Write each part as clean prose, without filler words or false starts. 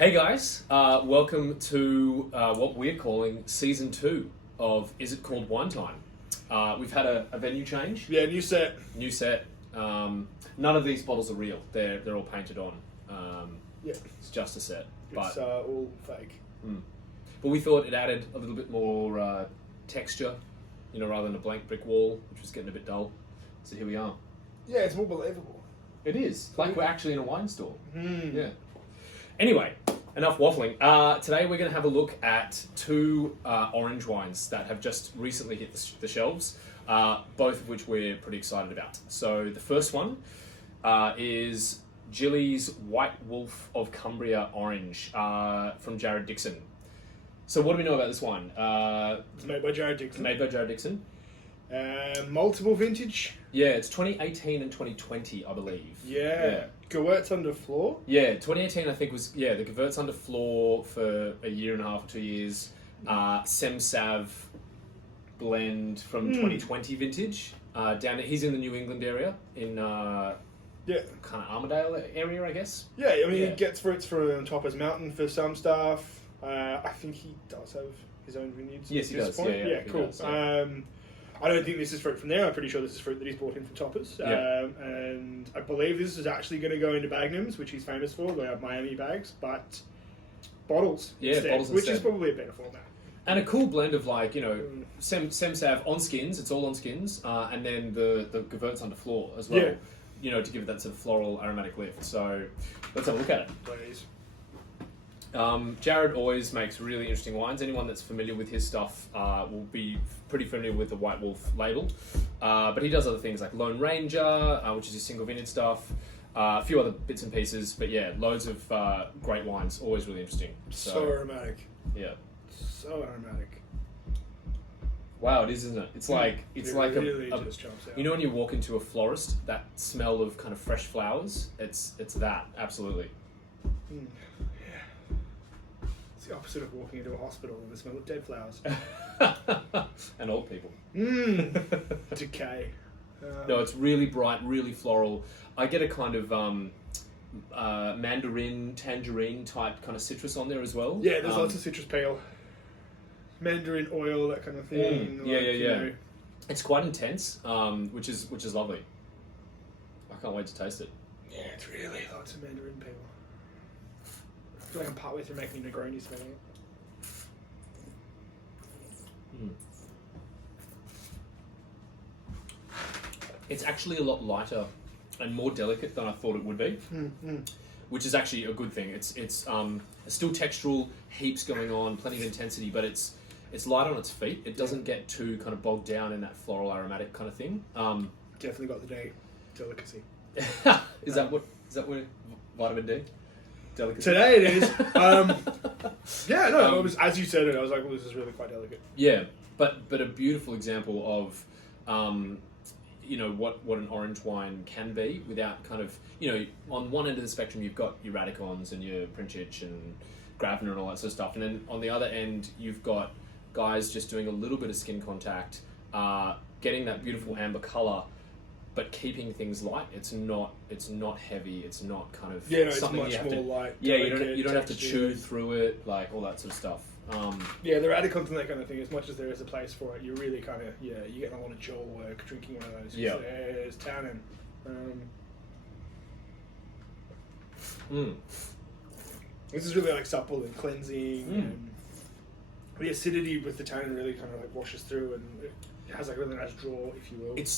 Hey guys, welcome to what we're calling Season 2 of Is It Called Wine Time? We've had a venue change. Yeah, new set. New set. None of these bottles are real. They're all painted on. Yeah. It's just a set. It's all fake. But we thought it added a little bit more texture, rather than a blank brick wall, which was getting a bit dull. So here we are. Yeah, it's more believable. It is. Like we're actually in a wine store. Yeah. Anyway, enough waffling. Today we're going to have a look at two orange wines that have just recently hit the shelves, both of which we're pretty excited about. So the first one is Jilly's White Wolf of Cumbria Orange from Jared Dixon. So what do we know about this wine? It's made by Jared Dixon. Multiple vintage. Yeah, it's 2018 and 2020, I believe. Yeah. Gewurz under floor. Yeah, 2018 I think was, the Gewurz under floor for a year and a half or 2 years. Sem-Sav blend from 2020 vintage. He's in the New England area, in kind of Armadale area, I guess. Yeah, I mean, he gets fruits from Topper's Mountain for some stuff. I think he does have his own vineyards. Yes, he at does. this point. Yeah, cool. Does, yeah. I don't think this is fruit from there. I'm pretty sure this is fruit that he's brought in from Toppers. And I believe this is actually going to go into Bagnums, which he's famous for. They have Miami bags, but bottles instead, bottles which instead. is probably a better format. And a cool blend of Sem-Sav on skins, it's all on skins, and then the Gewurz under floor as well. Yeah. To give it that sort of floral aromatic lift. So let's have a look at it. Please. Jared always makes really interesting wines. Anyone that's familiar with his stuff will be pretty familiar with the White Wolf label. But he does other things like Lone Ranger, which is his single vineyard stuff, a few other bits and pieces. But yeah, loads of great wines, always really interesting. So aromatic. Yeah. So aromatic. Wow, it is, isn't it? It's like really just jumps out. when you walk into a florist, that smell of kind of fresh flowers. It's that, absolutely. It's the opposite of walking into a hospital and the smell of dead flowers. And old people. Decay. No, it's really bright, really floral. I get a kind of mandarin, tangerine type kind of citrus on there as well. Yeah, there's lots of citrus peel. Mandarin oil, that kind of thing. Yeah. It's quite intense, which is lovely. I can't wait to taste it. Yeah, it's really lots of mandarin peel. I feel like I'm partway through making Negroni smelling it. It's actually a lot lighter and more delicate than I thought it would be, which is actually a good thing. It's still textural, heaps going on, plenty of intensity, but it's light on its feet. It doesn't get too kind of bogged down in that floral aromatic kind of thing. Definitely got the day delicacy. Is that what vitamin D? Delicacy. Today it is. It was, as you said it, I was like, well, this is really quite delicate. Yeah, but a beautiful example of what an orange wine can be without kind of, on one end of the spectrum you've got your Radicons and your Princich and Gravner and all that sort of stuff, and then on the other end you've got guys just doing a little bit of skin contact, getting that beautiful amber colour, but keeping things light. It's not heavy. It's not kind of something it's much more light. Yeah, you don't have to chew through it, like all that sort of stuff. The Radicons and that kind of thing. As much as there is a place for it, you really kind of you get a lot of jaw work drinking one of those. Yeah, there's tannin. This is really like supple and cleansing. And the acidity with the tannin really kind of like washes through, and it has like a really nice draw, if you will. It's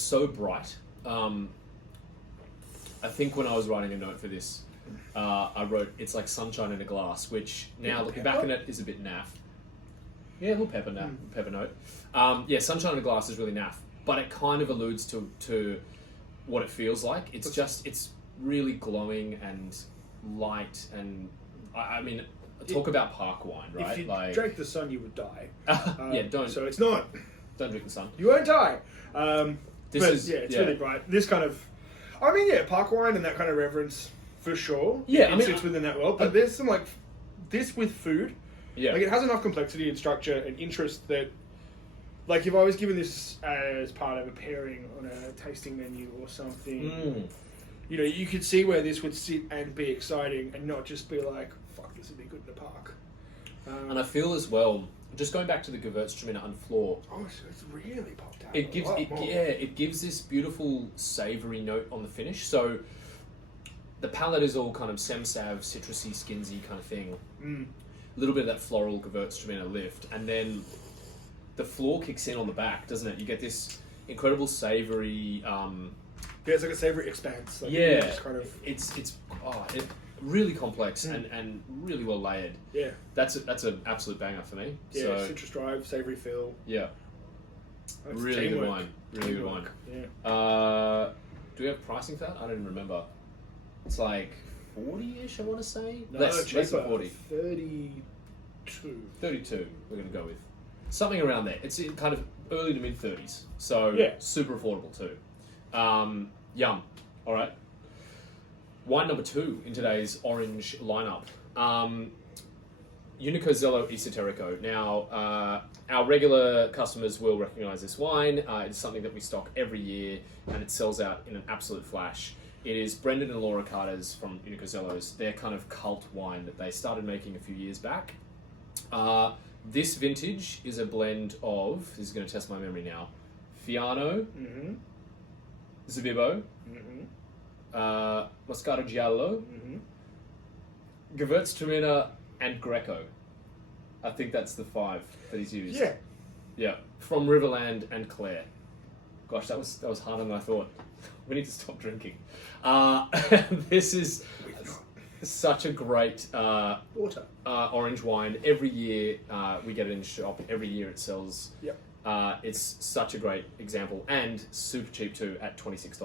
so bright. I think when I was writing a note for this, I wrote, it's like sunshine in a glass, which now looking back on it is a bit naff. Yeah, a little pepper note. Sunshine in a glass is really naff, but it kind of alludes to what it feels like. It's really glowing and light, and I mean, talk about park wine, right? If you drank the sun, you would die. Don't. So it's not. Don't drink the sun. You won't die. It's really bright. This kind of, park wine and that kind of reverence for sure. Yeah, it sits within that world. But there's some like this with food. Yeah, like it has enough complexity and structure and interest that, like, if I was given this as part of a pairing on a tasting menu or something, you know, you could see where this would sit and be exciting, and not just be like, "Fuck, this would be good in the park." And I feel as well, just going back to the Gewürztraminer and floor. Oh, so it's really popped out. It gives this beautiful savoury note on the finish. So the palate is all kind of semsav, citrusy, skinsy kind of thing. A little bit of that floral Gewürztraminer lift, and then the floor kicks in on the back, doesn't it? You get this incredible savoury. It's like a savoury expanse. Like It's kind of. It's really complex and really well layered. Yeah. That's an absolute banger for me. Yeah, So, citrus drive, savoury feel. yeah. That's Really good teamwork. wine. Really good wine. Yeah. Do we have pricing for that? I don't even remember. It's like 40-ish, I want to say. No, less cheaper. than 40. 32. 32, we're going to go with. Something around there. It's in kind of early to mid 30s. So Yeah. super affordable too. Yum. All right. Wine number 2 in today's orange lineup. Unico Zelo Esoterico. Now, our regular customers will recognise this wine. It's something that we stock every year, and it sells out in an absolute flash. It is Brendan and Laura Carter's from Unico Zelo's, their kind of cult wine that they started making a few years back. This vintage is a blend of, this is going to test my memory now, Fiano, Zabibo, Moscato Giallo, Gewürztraminer, and Greco. I think that's the 5 that he's used. Yeah. Yeah. From Riverland and Clare. Gosh, that was harder than I thought. We need to stop drinking. This is such a great Water. orange wine. Every year we get it in shop. Every year it sells. Yep. It's such a great example, and super cheap too at $26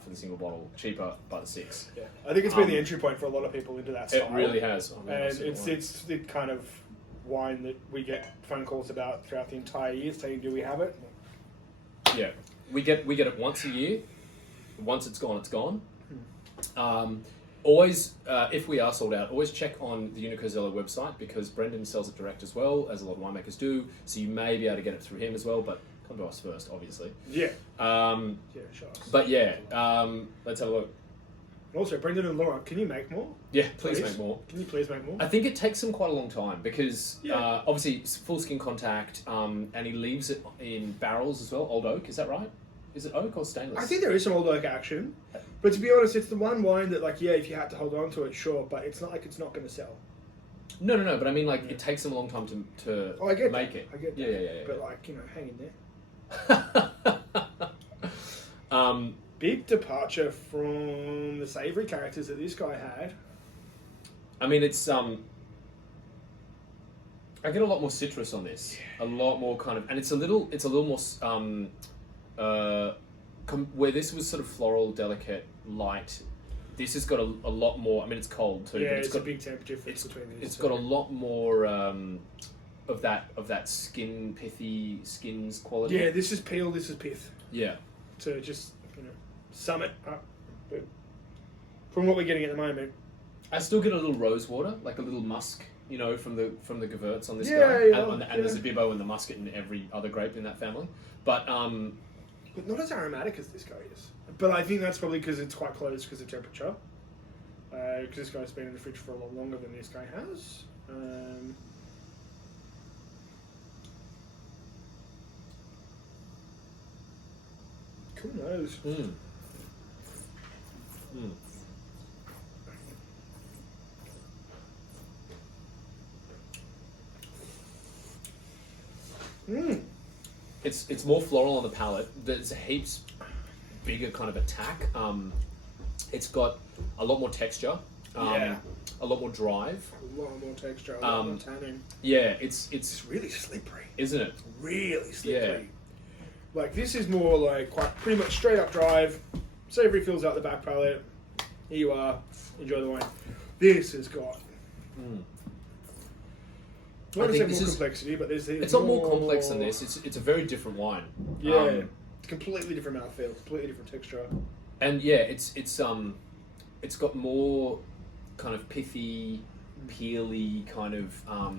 for the single bottle. Cheaper by the 6. Yeah. I think it's been the entry point for a lot of people into that style. It really has. And it's the kind of wine that we get phone calls about throughout the entire year saying, "Do we have it?" Yeah, we get it once a year. Once it's gone, it's gone. Always, if we are sold out, always check on the Unico Zelo website, because Brendan sells it direct as well, as a lot of winemakers do. So you may be able to get it through him as well, but come to us first, obviously. Yeah. Yeah, Sure. but yeah, let's have a look. Also, Brendan and Laura, can you make more? Yeah, please make more. Can you please make more? I think it takes him quite a long time, because Yeah. obviously it's full skin contact, and he leaves it in barrels as well, old oak, is that right? Is it oak or stainless? I think there is some old oak action, but to be honest, it's the one wine that, like, yeah, if you had to hold on to it, sure, but it's not like it's not going to sell. No, but I mean, like, it takes them a long time to Oh, I get make that. it. I get that. Yeah. But, like, you know, hang in there. Big departure from the savoury characters that this guy had. I mean, it's I get a lot more citrus on this. A lot more kind of, and it's a little more where this was sort of floral, delicate, light. This has got a lot more. I mean, it's cold too. Yeah, but it's a big temperature difference between these. It's got a lot more of that pithy skins quality. Yeah, this is peel. This is pith. Yeah. To just, you know, sum it up. But from what we're getting at the moment, I still get a little rose water, like a little musk, you know, from the Gewürz on this Yeah, guy, yeah, and yeah. there's a Bibbo and the muscat in every other grape in that family. But not as aromatic as this guy is. But I think that's probably because it's quite close because of temperature. Because this guy's been in the fridge for a lot longer than this guy has. Cool nose. It's more floral on the palate. There's a heaps bigger kind of attack. It's got a lot more texture. Yeah. A lot more drive. A lot more texture, a lot more tannin. Yeah, it's It's really slippery. isn't it? Really slippery. Yeah. Like, this is more like quite pretty much straight up drive. Savoury fills out the back palate. Here you are. Enjoy the wine. This has got... Not think more this is- complexity, but there's It's not more complex than this. It's a very different wine. Yeah, completely different mouthfeel, completely different texture. And yeah, it's got more kind of pithy, peely kind of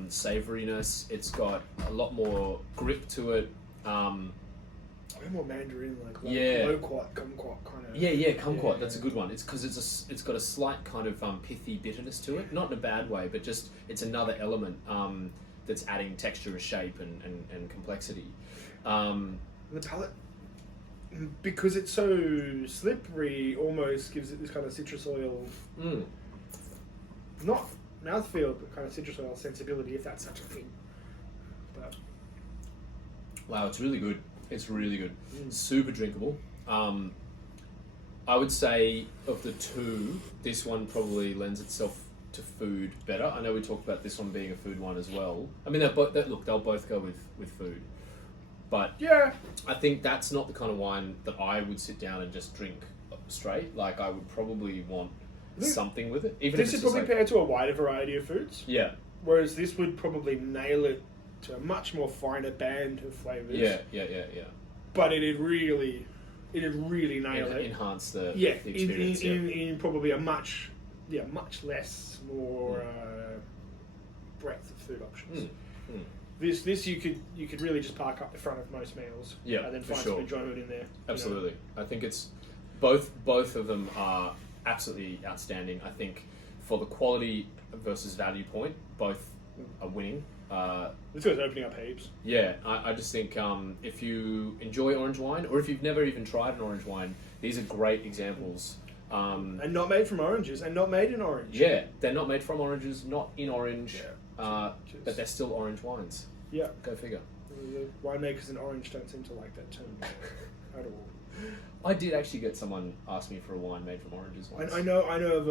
savouriness. It's got a lot more grip to it. bit more Mandarin, like Yeah. loquat, kumquat kind of. Yeah, kumquat. That's a good one. It's because it's got a slight kind of pithy bitterness to it, not in a bad way, but just it's another element that's adding texture, or shape, and complexity. The palate, because it's so slippery, almost gives it this kind of citrus oil, not mouthfeel, but kind of citrus oil sensibility, if that's such a thing. But Wow, it's really good. It's really good. Super drinkable. I would say of the two, this one probably lends itself to food better. I know we talked about this one being a food one as well. I mean, they'll both go with food. But yeah, I think that's not the kind of wine that I would sit down and just drink straight. Like, I would probably want something with it. Even this if is it's probably just like, paired to a wider variety of foods. yeah, Whereas this would probably nail it to a much more finer band of flavours. yeah. But it'd really nail it. Enhance the Yeah, experience. in probably a much less, more breadth of food options. This you could really just park up the front of most meals. Yeah, and then for find sure. some enjoyment in there. Absolutely. I think it's both of them are absolutely outstanding. I think for the quality versus value point, both are winning. This guy's opening up heaps. Yeah, I just think if you enjoy orange wine, or if you've never even tried an orange wine, these are great examples. And not made from oranges, and not made in orange. Yeah, they're not made from oranges, not in orange, Yeah. but they're still orange wines. Yeah. Go figure. The winemakers in orange don't seem to like that term at all. I did actually get someone ask me for a wine made from oranges once. I know of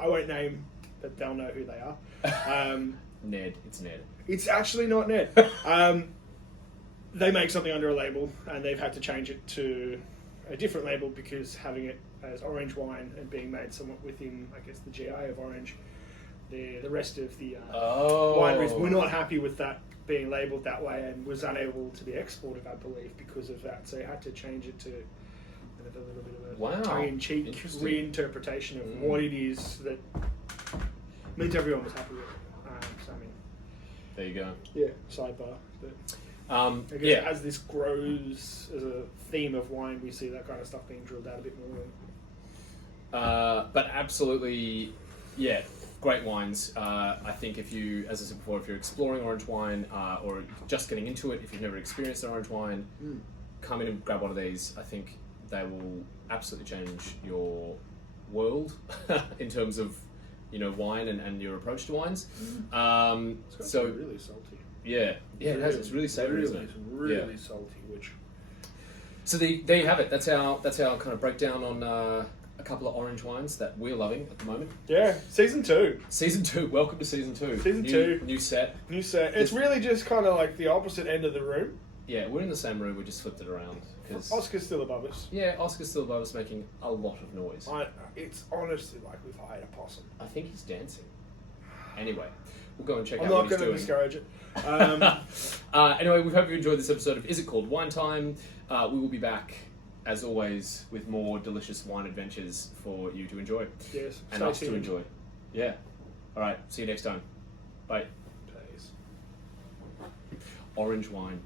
I won't name, but they'll know who they are. Ned. It's Ned. It's actually not Ned. They make something under a label, and they've had to change it to a different label because having it as orange wine and being made somewhat within, I guess, the GI of orange, the rest of the wineries were not happy with that being labelled that way and was unable to be exported, I believe, because of that. So they had to change it to a little bit of a tongue-in-cheek reinterpretation of what it is that means everyone was happy with it. So, I mean, there you go. yeah, sidebar. But I guess as this grows as a theme of wine, we see that kind of stuff being drilled out a bit more. But absolutely, yeah, great wines. I think if you, as I said before, if you're exploring orange wine or just getting into it, if you've never experienced an orange wine, come in and grab one of these. I think they will absolutely change your world in terms of, wine and your approach to wines. So really salty. Yeah, it has. It's really savoury, isn't it? Really salty. Which. So there you have it. That's our kind of breakdown on a couple of orange wines that we're loving at the moment. Yeah, season 2. Season 2. Welcome to season 2. Season 2. New set. It's really just kind of like the opposite end of the room. Yeah, we're in the same room. We just flipped it around. Oscar's still above us. Yeah, Oscar's still above us, making a lot of noise. It's honestly like we've hired a possum. I think he's dancing. Anyway, we'll go and check I'm out not what he's going to doing. discourage it. Anyway, we hope you enjoyed this episode of Is It Called Wine Time? We will be back, as always, with more delicious wine adventures for you to enjoy. Yes, and us to enjoy. Yeah. All right, see you next time. Bye. Please. Orange wine.